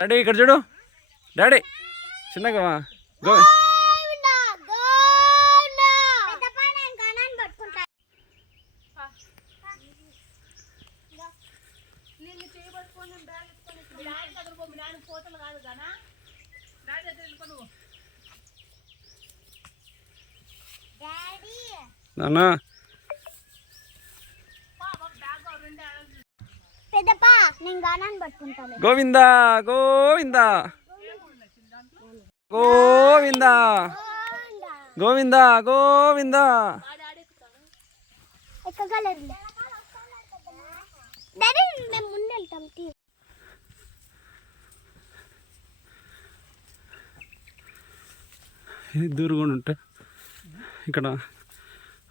Daddy ఇక్కడ చూడు. Daddy చిన్నగా వా. గో. నాన్న. గోవిందా గోవిందా. గోవిందా. గోవిందా గోవిందా. ఇది దూరంగా ఉంటే ఇక్కడ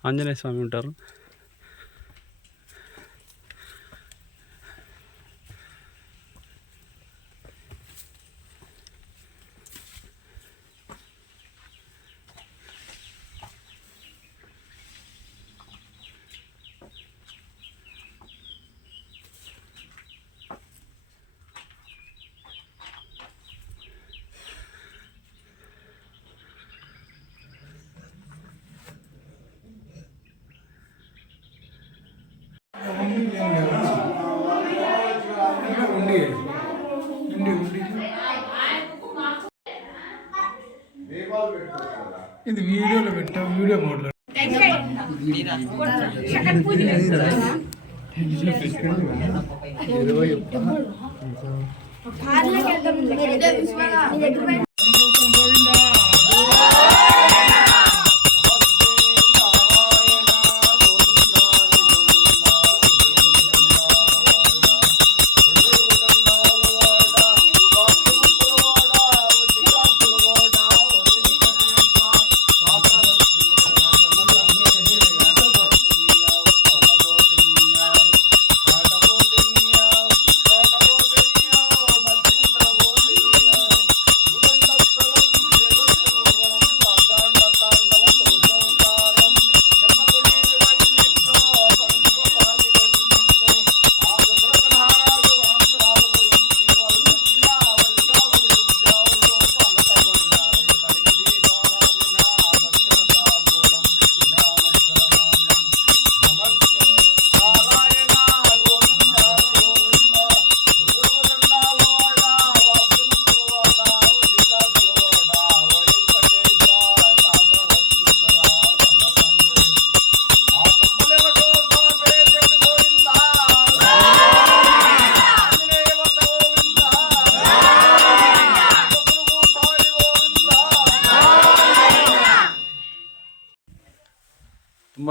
ఆంజనేయ స్వామి ఉంటారు. ఇది వీడియోలో పెట్టా వీడియో మోడ్లో ఇరవై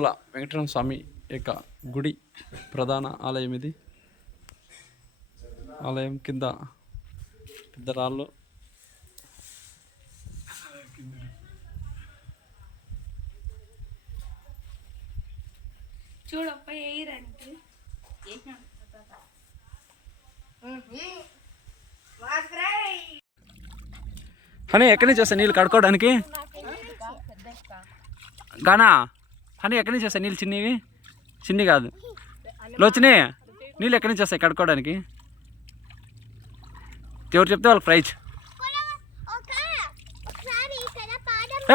తుమ్మల వెంకటరమణ స్వామి యొక్క గుడి ప్రధాన ఆలయం ఇది. ఆలయం కింద పెద్ద రాళ్ళు. చూడప్ప హనీ ఎక్కడి నుంచి వస్తాయి నీళ్ళు కడుక్కోవడానికి? గానా? హనీ ఎక్కడి నుంచి వస్తాయి నీళ్ళు చిన్నవి? చిన్ని కాదు. లోచిని నీళ్ళు ఎక్కడి నుంచి వస్తాయి కడుక్కోవడానికి? ఎవరు చెప్తే వాళ్ళకి ప్రైజ్.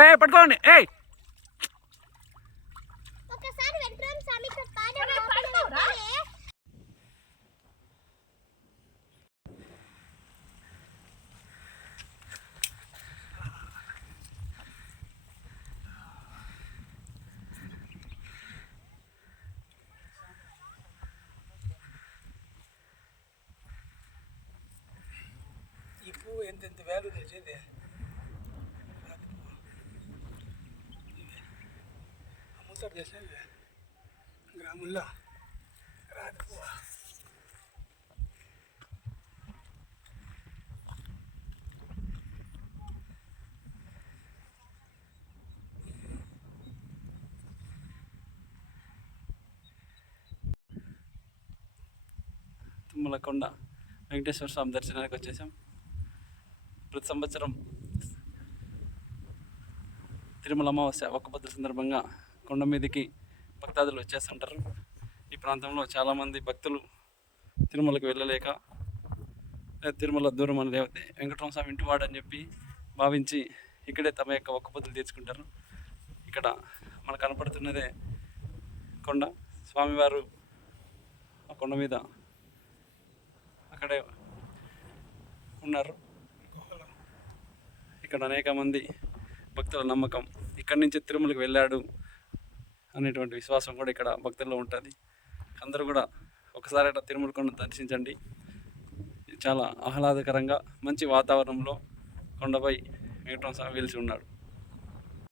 ఏ పట్టుకోండి ఏయ్ ఒకసారి వెంకటరామ స్వామి ఇక్కడ పాదం లోపల పెట్టాలి. ఈ పువ్వు ఎంత ఎంత వాల్యూ తెలిసేది అమ్ముతారు చేసేది గ్రాముల్లో రాతి పువ్వు తుమ్మలకొండ వెంకటేశ్వర స్వామి దర్శనానికి వచ్చేసాం ప్రతి సంవత్సరం తిరుమల అమావాస్య ఒక్కభద్ర సందర్భంగా కొండ మీదకి భక్తాదులు వచ్చేస్తుంటారు. ఈ ప్రాంతంలో చాలామంది భక్తులు తిరుమలకు వెళ్ళలేక తిరుమల దూరం అని లేకపోతే వెంకటరమణ స్వామి ఇంటివాడు అని చెప్పి భావించి ఇక్కడే తమ యొక్క ఒక్క పొద్దులు తీర్చుకుంటారు. ఇక్కడ మనకు కనపడుతున్నదే కొండ. స్వామివారు ఆ కొండ మీద అక్కడే ఉన్నారు. ఇక్కడ అనేక మంది భక్తుల నమ్మకం ఇక్కడి నుంచి తిరుమలకి వెళ్ళాడు అనేటువంటి విశ్వాసం కూడా ఇక్కడ భక్తుల్లో ఉంటుంది. అందరూ కూడా ఒకసారి అట్లా తిరుమల కొండ దర్శించండి. చాలా ఆహ్లాదకరంగా మంచి వాతావరణంలో కొండపై వెంకటం స్వామి వెలిసి ఉన్నాడు.